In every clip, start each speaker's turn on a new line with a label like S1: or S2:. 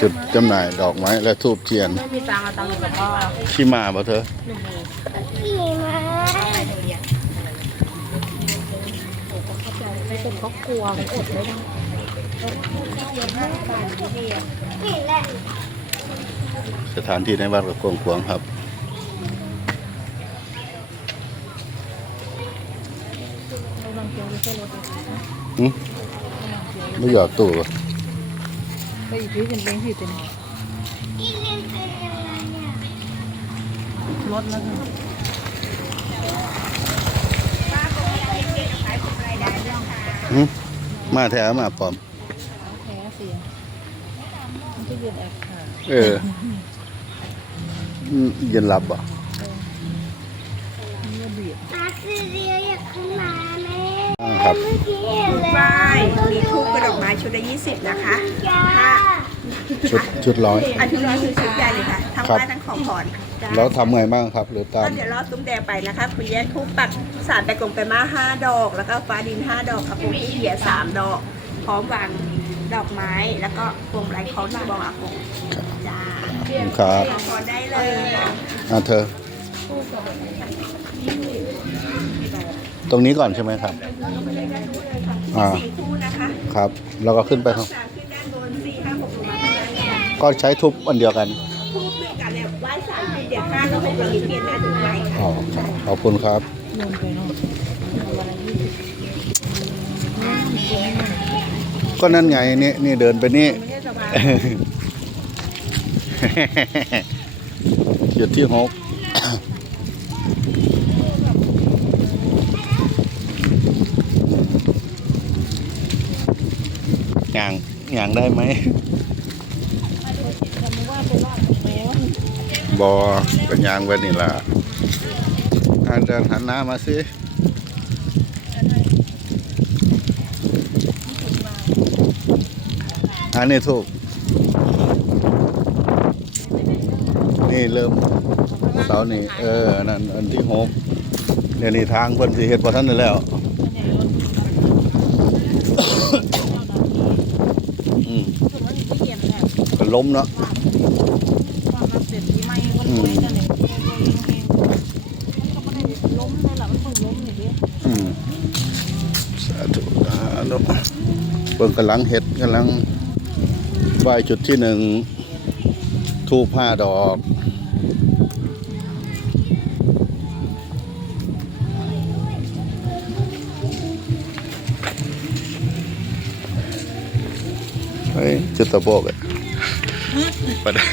S1: จุดจำหน่ายดอกไม้และทูบเทียน
S2: ไม่มีตังค์เอาตังค์กับพ่อ
S1: ที่มาบ่เธอ
S3: ขี่มา
S2: ไม่เป็นครอบครัวมันอดไม่ได้
S1: สถานที่ในวัดกับกวงขวางครับไม่หยอดตู้
S2: ไปอีกที่เป็นเล้งที่เป็น
S3: อีเลียนเป็นยังไงเนี่ย
S2: รถแล้วค่ะ
S1: หึมาแท้มาปลอม
S2: แพ้เสียมันจะยืนแอบขา
S1: เอออืมเย็นรับบ่
S2: มัน
S1: ครับ
S3: เมื่อกี้เห็นเลย
S4: ป้ายมีทูบกระดอกไม้ชุดละ20นะคะถ้า
S1: ชุดชุดร้อย
S4: อันที่ร้อยคือชุดใหญ่เลยค่ะทั้ง
S1: ครับ
S4: ป้าทั้งของผ่อนจ้า
S1: แล้วทำไงบ้างครับ หรือตา
S4: ก็เดี๋ยวรอซุ้มแดงไปนะคะคุณแยกทูบปักสารแต่กลมไปมาห้าดอก แล้วก็ฟ้าดินห้าดอกกับพวงที่เหียสามดอก พร้อมวางดอกไม้แล้วก็พวงไรคล้องที่บองอาคงจ้า
S1: ครับ
S4: ขอได้เลย
S1: อ่าเธอ ตรงนี้ก่อนใช่ไหมครับ อ่า
S4: สี่คู่นะคะ
S1: ครับ แล้วก็ขึ้นไปครับ
S4: สามขึ้นด้านบนสี่ห้าหกลงมาข้างล่าง
S1: ก็ใช้ทุบอันเดียวกัน
S4: ทูบเหมือนกันเนี่ยไหว้สามทีเดี๋ยวห้าก็หกเรามีเปลี่ยนได้ทุกใบค่ะ
S1: อ๋อครับขอบคุณครับ
S2: ลงไปเนาะ
S1: ก็นั่นไงนี่นี่เดินไปนี่
S4: ไม่ได้สบาย
S1: จุดที่หก ย่างย่างได้ไหม
S2: บ่อดแม้ว่า
S1: บอเป็นยางไว้นี่ล่ะอาเดินหันหน้ามาสิอันนี้ถูก นี่เริ่มเสานี่ เออ นั่นอันที่หกเดี๋ยวนี้ทางเพิ่นสิเฮ็ดบ่ทันได้แล้ว อืม
S2: ส่วนมันเปลี่ยนแหละ
S1: ก็ ล้มเนาะ
S2: ว่าธุนเนี่ยมันก็ไม่ได้ล้มเลยล่ะมันเพิ่งล้มอย่างเดี
S1: อืมสาธุสาธุเพิ่นกำลังเฮ็ดกำลังไหวจุดที่หนึ่งทูบห้าดอกเฮ้ยจุดตะโบกอะ ปได้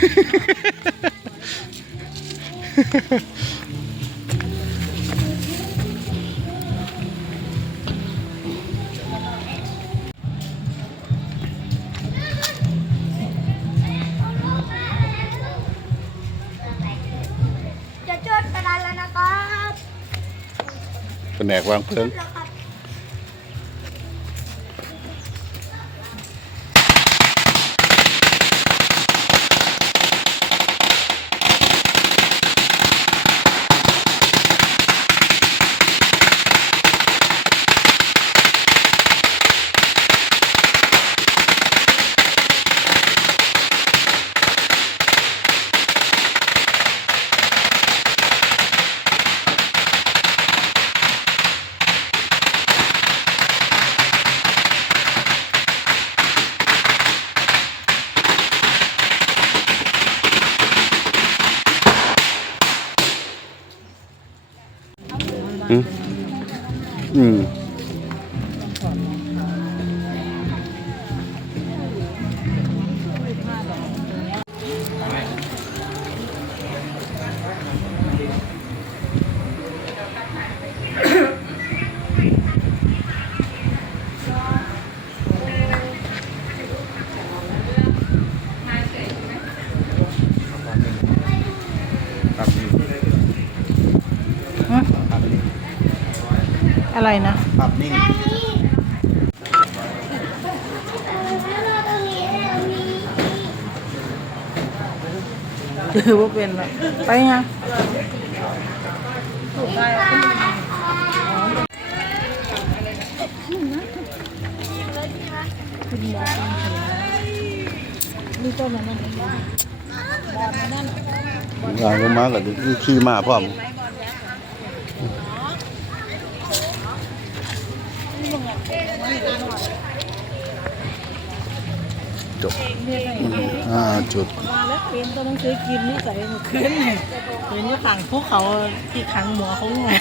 S3: จะจดกระดานแล้วนะครับ
S1: แผนกวางเพลิง
S3: แล้
S1: อะ
S2: ไรนะ
S1: ภาพนิ่ง
S3: อันนี้เออแล้วเราตรงนี้เรามี
S2: ถือว่าเป็นแบบไปยังถูกได้
S3: ปลา
S2: คุณหมอนี่ต้นนั้นนั่นบอลนั่น
S1: งานก็มากับขี่มาพร้อม
S2: นี่ลงอะนี่ลงอะ
S1: จบอ่าจุด
S2: มาแล้วเอ็นต้องซื้อกินนี่ใส่เมื่อคืนเนี่ยเห็นว่าขังพวกเขาที่ขังหมอเขาไง